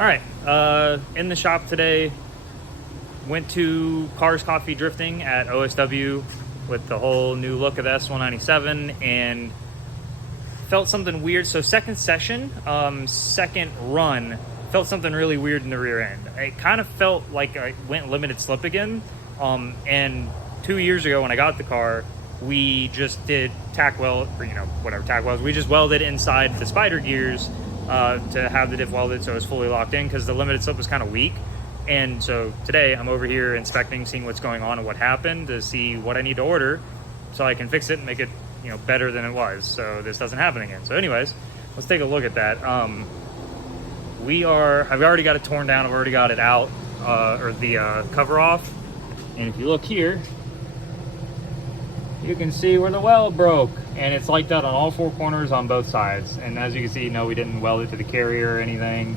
All right, in the shop today, went to Cars Coffee Drifting at OSW with the whole new look of the S197 and felt something weird. So second session, second run, felt something really weird in the rear end. It kind of felt like I went limited slip again. And 2 years ago when I got the car, we just did tack weld, or whatever tack welds. We just welded inside the spider gears to have the diff welded so it was fully locked in because the limited slip was kind of weak. And so today I'm over here inspecting, seeing what's going on and what happened to see what I need to order so I can fix it and make it better than it was so this doesn't happen again. So anyways, let's take a look at that. I've already got it torn down. I've already got it out, or the cover off. And if you look here, you can see where the weld broke, and it's like that on all four corners on both sides. And as you can see, no, we didn't weld it to the carrier or anything.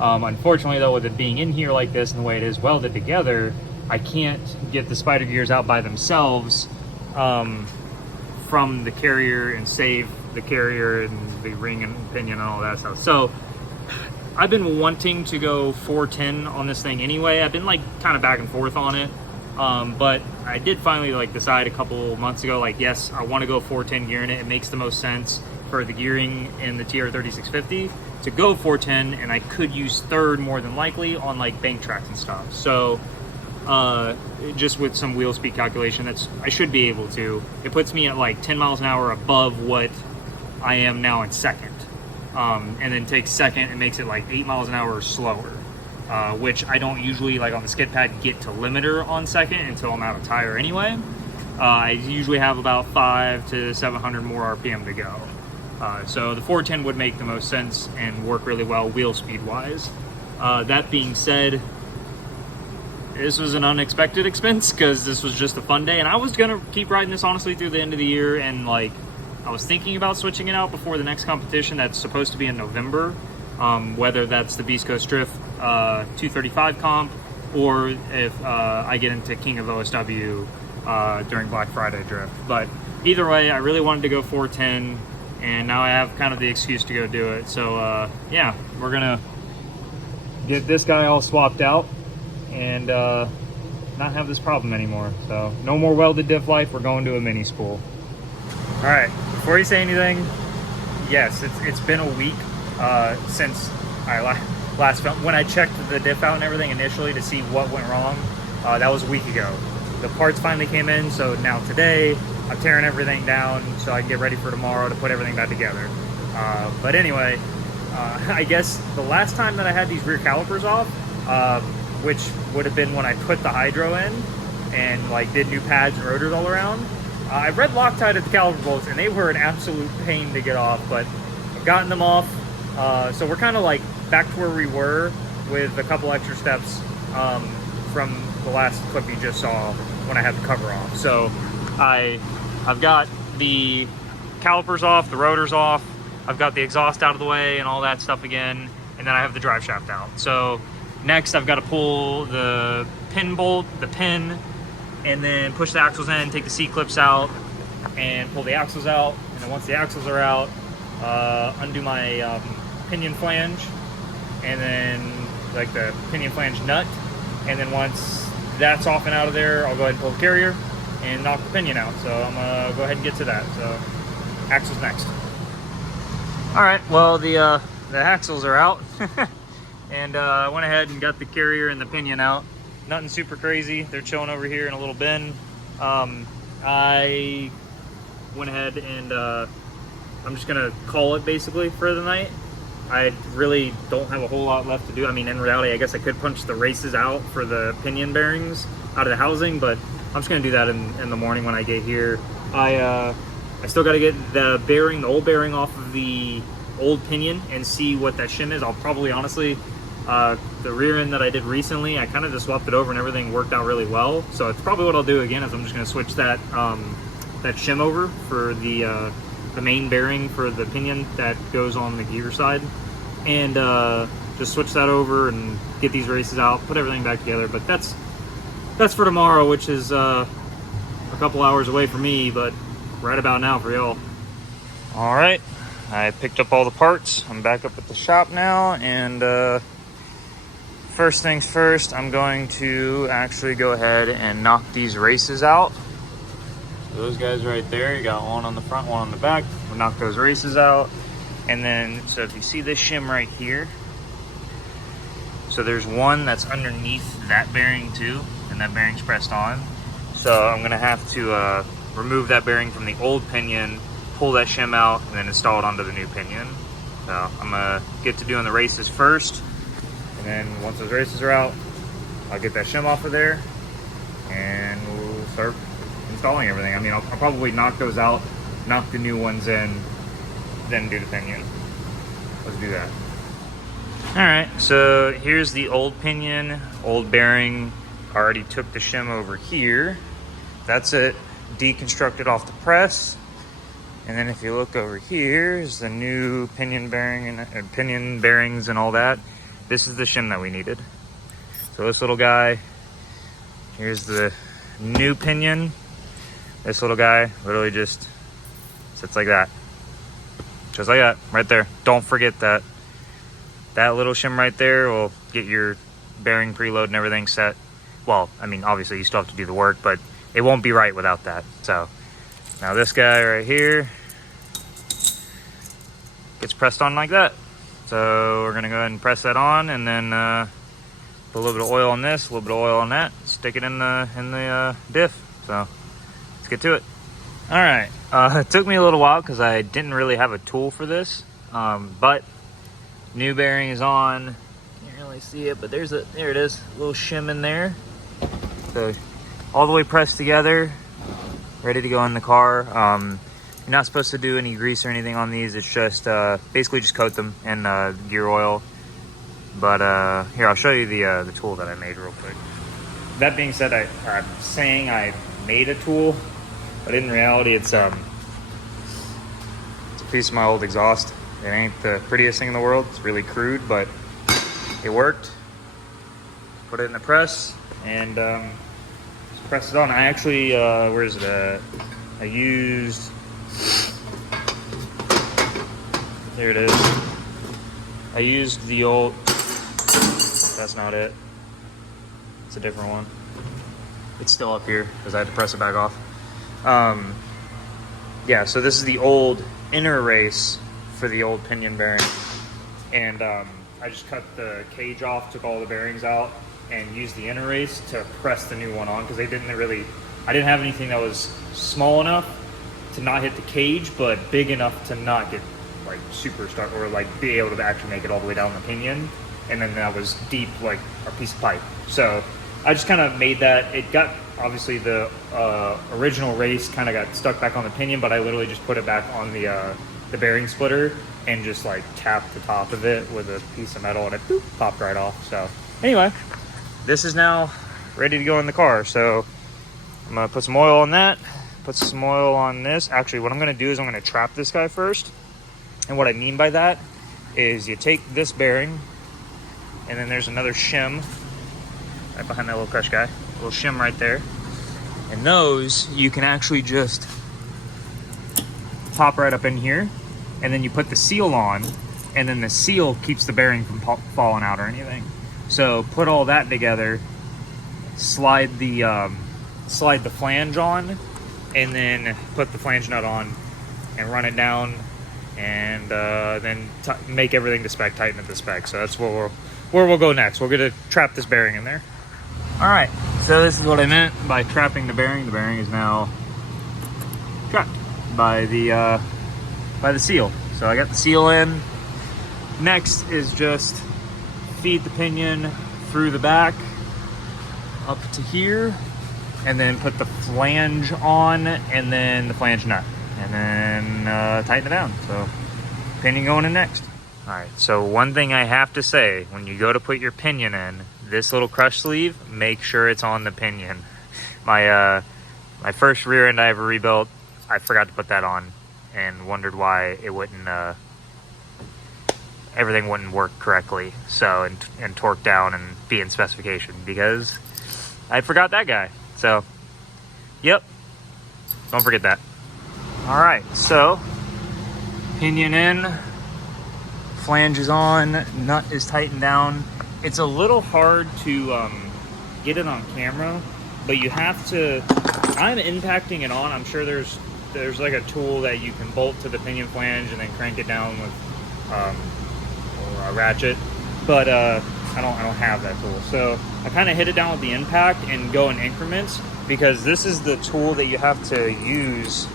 Unfortunately though, with it being in here like this and the way it is welded together, I can't get the spider gears out by themselves from the carrier and save the carrier and the ring and pinion and all that stuff. So I've been wanting to go 410 on this thing anyway. I've been like kind of back and forth on it. But I did finally decide a couple months ago, yes, I want to go 410 gear in it. It makes the most sense for the gearing in the TR3650 to go 410, and I could use third more than likely on bank tracks and stuff. So just with some wheel speed calculation, I should be able to. It puts me at 10 miles an hour above what I am now in second, and then takes second and makes it 8 miles an hour slower. Which I don't usually, on the skid pad, get to limiter on second until I'm out of tire anyway. I usually have about 500 to 700 more RPM to go. So the 410 would make the most sense and work really well wheel speed wise. That being said, this was an unexpected expense because this was just a fun day, and I was gonna keep riding this honestly through the end of the year, and I was thinking about switching it out before the next competition that's supposed to be in November. Whether that's the Beast Coast Drift 235 comp, or if I get into King of OSW during Black Friday Drift. But either way, I really wanted to go 410, and now I have kind of the excuse to go do it. So yeah, we're gonna get this guy all swapped out and not have this problem anymore. So no more welded diff life, we're going to a mini spool. All right, before you say anything, yes, it's been a week since I last filmed. When I checked the diff out and everything initially to see what went wrong, that was a week ago. The parts finally came in, so now today I'm tearing everything down so I can get ready for tomorrow to put everything back together. But anyway, I guess the last time that I had these rear calipers off, which would have been when I put the hydro in and did new pads and rotors all around, I read Loctite at the caliper bolts and they were an absolute pain to get off, but I've gotten them off. So we're kind of back to where we were with a couple extra steps from the last clip you just saw when I had the cover off. So I've got the calipers off, the rotors off, I've got the exhaust out of the way and all that stuff again, and then I have the drive shaft out. So next I've got to pull the pin bolt, the pin, and then push the axles in, take the C-clips out, and pull the axles out. And then once the axles are out, undo my pinion flange, and then the pinion flange nut, and then once that's off and out of there, I'll go ahead and pull the carrier and knock the pinion out. So I'm gonna go ahead and get to that. So axles next. All right, well the axles are out and I went ahead and got the carrier and the pinion out. Nothing super crazy, they're chilling over here in a little bin. I went ahead and I'm just gonna call it basically for the night. I really don't have a whole lot left to do. I mean, in reality, I guess I could punch the races out for the pinion bearings out of the housing, but I'm just gonna do that in the morning when I get here. I still gotta get the bearing, the old bearing off of the old pinion and see what that shim is. I'll probably, honestly, the rear end that I did recently, I kind of just swapped it over and everything worked out really well. So it's probably what I'll do again is I'm just gonna switch that, that shim over for the main bearing for the pinion that goes on the gear side, and just switch that over and get these races out, put everything back together. But that's for tomorrow, which is a couple hours away for me, but right about now for y'all. All right, I picked up all the parts. I'm back up at the shop now, and first things first, I'm going to actually go ahead and knock these races out. So those guys right there, you got one on the front, one on the back. We'll knock those races out. And then, so if you see this shim right here, so there's one that's underneath that bearing too, and that bearing's pressed on. So I'm gonna have to remove that bearing from the old pinion, pull that shim out, and then install it onto the new pinion. So I'm gonna get to doing the races first, and then once those races are out, I'll get that shim off of there, and we'll start installing everything. I mean, I'll probably knock those out, knock the new ones in, then do the pinion. Let's do that. All right, so here's the old pinion, old bearing. Already took the shim over here. That's it, deconstructed off the press. And then if you look over here, is the new pinion bearing and pinion bearings and all that. This is the shim that we needed. So this little guy, here's the new pinion. This little guy literally just sits like that. Just like that, right there. Don't forget that. That little shim right there will get your bearing preload and everything set. Well, I mean, obviously you still have to do the work, but it won't be right without that. So now this guy right here gets pressed on like that. So we're gonna go ahead and press that on, and then put a little bit of oil on this, a little bit of oil on that, stick it in the diff. So let's get to it. All right, it took me a little while because I didn't really have a tool for this, but new bearing is on. Can't really see it, but there it is, a little shim in there. So all the way pressed together, ready to go in the car. You're not supposed to do any grease or anything on these. It's just basically just coat them in gear oil. But here, I'll show you the tool that I made real quick. That being said, I'm saying I made a tool, but in reality, it's a piece of my old exhaust. It ain't the prettiest thing in the world. It's really crude, but it worked. Put it in the press and just press it on. I actually, where is it? I used, there it is. I used the old, that's not it. It's a different one. It's still up here because I had to press it back off. Yeah, so this is the old inner race for the old pinion bearing, and I just cut the cage off, took all the bearings out, and used the inner race to press the new one on, because I didn't have anything that was small enough to not hit the cage, but big enough to not get like super stuck, or like be able to actually make it all the way down the pinion. And then that was deep, like a piece of pipe. So I just kind of made that. It got, obviously the original race kind of got stuck back on the pinion, but I literally just put it back on the bearing splitter and just like tapped the top of it with a piece of metal, and it boop, popped right off. So anyway, this is now ready to go in the car. So I'm gonna put some oil on that, put some oil on this. Actually, what I'm gonna do is I'm gonna trap this guy first. And what I mean by that is you take this bearing, and then there's another shim right behind that little crush guy, a little shim right there. And those you can actually just pop right up in here, and then you put the seal on, and then the seal keeps the bearing from falling out or anything. So put all that together, slide the flange on, and then put the flange nut on and run it down, and then make everything to spec, tighten it to spec. So that's where we'll go next. We're gonna trap this bearing in there. All right, so this is what I meant by trapping the bearing. The bearing is now trapped by the seal. So I got the seal in. Next is just feed the pinion through the back up to here, and then put the flange on, and then the flange nut, and then tighten it down. So pinion going in next. All right, so one thing I have to say, when you go to put your pinion in, this little crush sleeve, make sure it's on the pinion. My first rear end I ever rebuilt, I forgot to put that on and wondered why it wouldn't, everything wouldn't work correctly. So, and torque down and be in specification, because I forgot that guy. So, yep, don't forget that. All right, so pinion in, flange is on, nut is tightened down. it's a little hard to get it on camera, but you have to. I'm impacting it on. I'm sure there's like a tool that you can bolt to the pinion flange and then crank it down with or a ratchet, but I don't have that tool. So I kind of hit it down with the impact and go in increments, because this is the tool that you have to use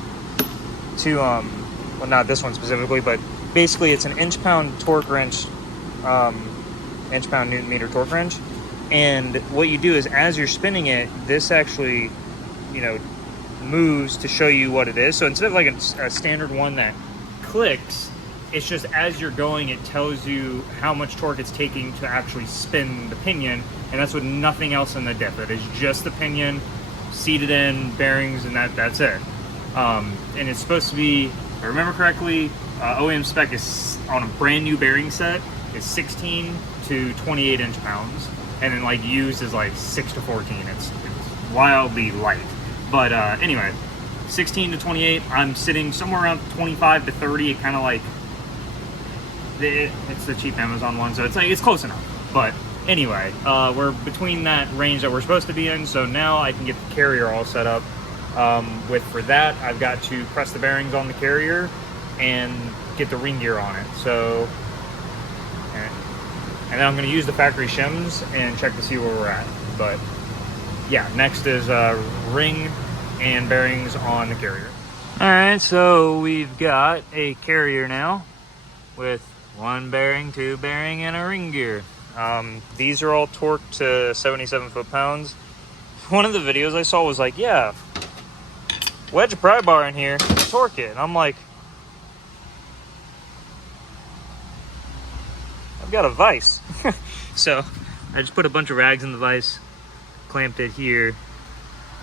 to well, not this one specifically, but basically it's an inch-pound torque wrench, inch-pound Newton-meter torque wrench. And what you do is, as you're spinning it, this actually, you know, moves to show you what it is. So instead of like a standard one that clicks, it's just as you're going, it tells you how much torque it's taking to actually spin the pinion. And that's with nothing else in the diff. It is just the pinion, seated in, bearings, and that's it. And it's supposed to be, if I remember correctly, OEM spec is on a brand new bearing set is 16 to 28 inch-pounds, and then like used is like 6 to 14. It's wildly light. But anyway, 16 to 28. I'm sitting somewhere around 25 to 30. It kind of like it's the cheap Amazon one, so it's like it's close enough. But anyway, we're between that range that we're supposed to be in. So now I can get the carrier all set up. For that, I've got to press the bearings on the carrier and get the ring gear on it. So, and then I'm going to use the factory shims and check to see where we're at. But yeah, next is ring and bearings on the carrier. All right, so we've got a carrier now with 1 bearing, 2 bearing, and a ring gear. These are all torqued to 77 foot-pounds. One of the videos I saw was like, yeah, wedge a pry bar in here, torque it. And I'm like, I've got a vise. So I just put a bunch of rags in the vise, clamped it here,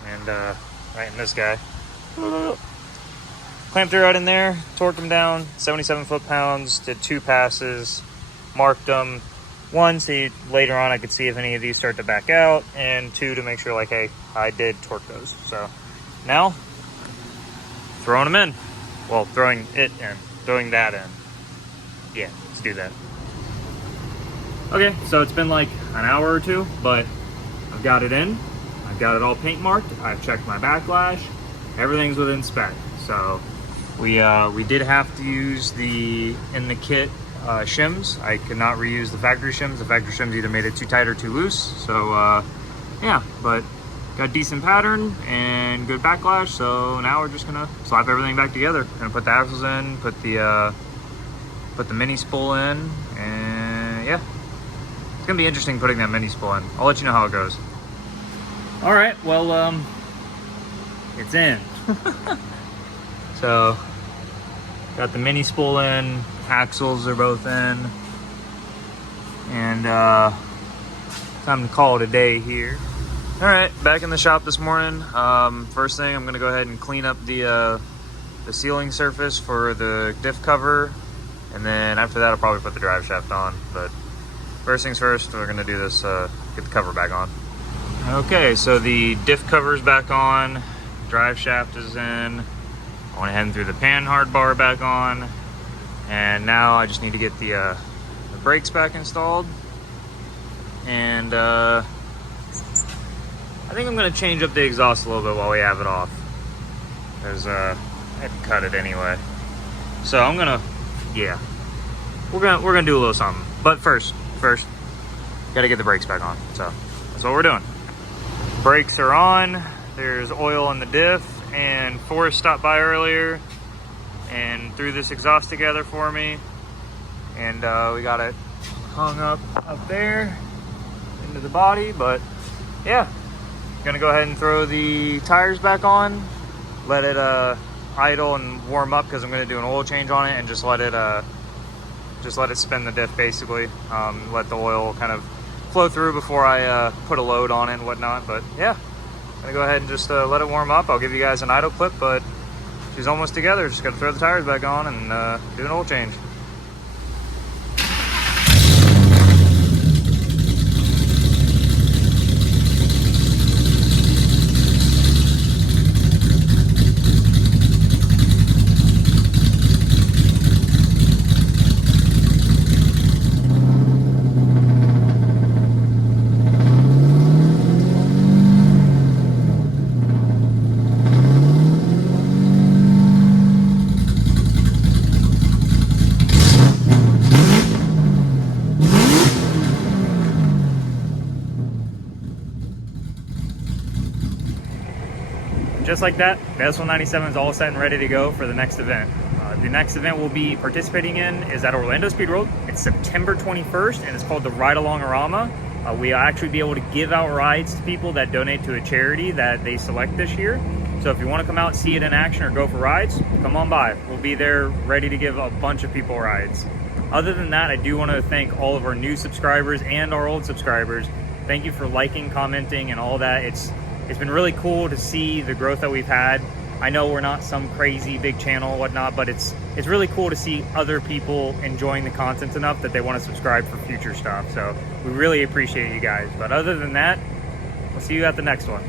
and right in this guy. Clamped it right in there, torqued them down, 77 foot-pounds, did 2 passes, marked them. 1, so later on I could see if any of these start to back out, and 2, to make sure like, hey, I did torque those. So now, throwing them in. Well, throwing it in, throwing that in. Yeah, let's do that. Okay, so it's been like an hour or 2, but I've got it in. I've got it all paint marked. I've checked my backlash. Everything's within spec. So we did have to use the in the kit shims. I could not reuse the factory shims. The factory shims either made it too tight or too loose. So yeah, but got decent pattern and good backlash. So now we're just gonna slap everything back together. Gonna put the axles in, put the mini spool in, and yeah, it's gonna be interesting putting that mini spool in. I'll let you know how it goes. All right, well, it's in. So got the mini spool in, axles are both in, and time to call it a day here. All right, back in the shop this morning. First thing, I'm gonna go ahead and clean up the sealing surface for the diff cover, and then after that I'll probably put the drive shaft on. But first things first, we're gonna do this, get the cover back on. Okay, so the diff cover's back on, drive shaft is in. I went ahead and threw the pan hard bar back on, and now I just need to get the brakes back installed. And I think I'm gonna change up the exhaust a little bit while we have it off, because I had to cut it anyway. So I'm gonna, yeah, we're gonna do a little something. But first, gotta get the brakes back on. So that's what we're doing. Brakes are on. There's oil in the diff. And Forrest stopped by earlier and threw this exhaust together for me, and we got it hung up there into the body. But yeah, gonna go ahead and throw the tires back on, let it idle and warm up, because I'm gonna do an oil change on it, and just let it spin the diff basically. Let the oil kind of flow through before I put a load on it and whatnot. But yeah, gonna go ahead and just let it warm up. I'll give you guys an idle clip, but she's almost together. Just gotta throw the tires back on and do an oil change. just like that, the S197 is all set and ready to go for the next event. The next event we'll be participating in is at Orlando Speed World. It's September 21st, and it's called the Ride Along-A-Rama. We'll actually be able to give out rides to people that donate to a charity that they select this year. So if you want to come out and see it in action or go for rides, come on by. We'll be there ready to give a bunch of people rides. Other than that, I do want to thank all of our new subscribers and our old subscribers. Thank you for liking, commenting, and all that. It's been really cool to see the growth that we've had. I know we're not some crazy big channel or whatnot, but it's really cool to see other people enjoying the content enough that they want to subscribe for future stuff. So we really appreciate you guys. But other than that, we'll see you at the next one.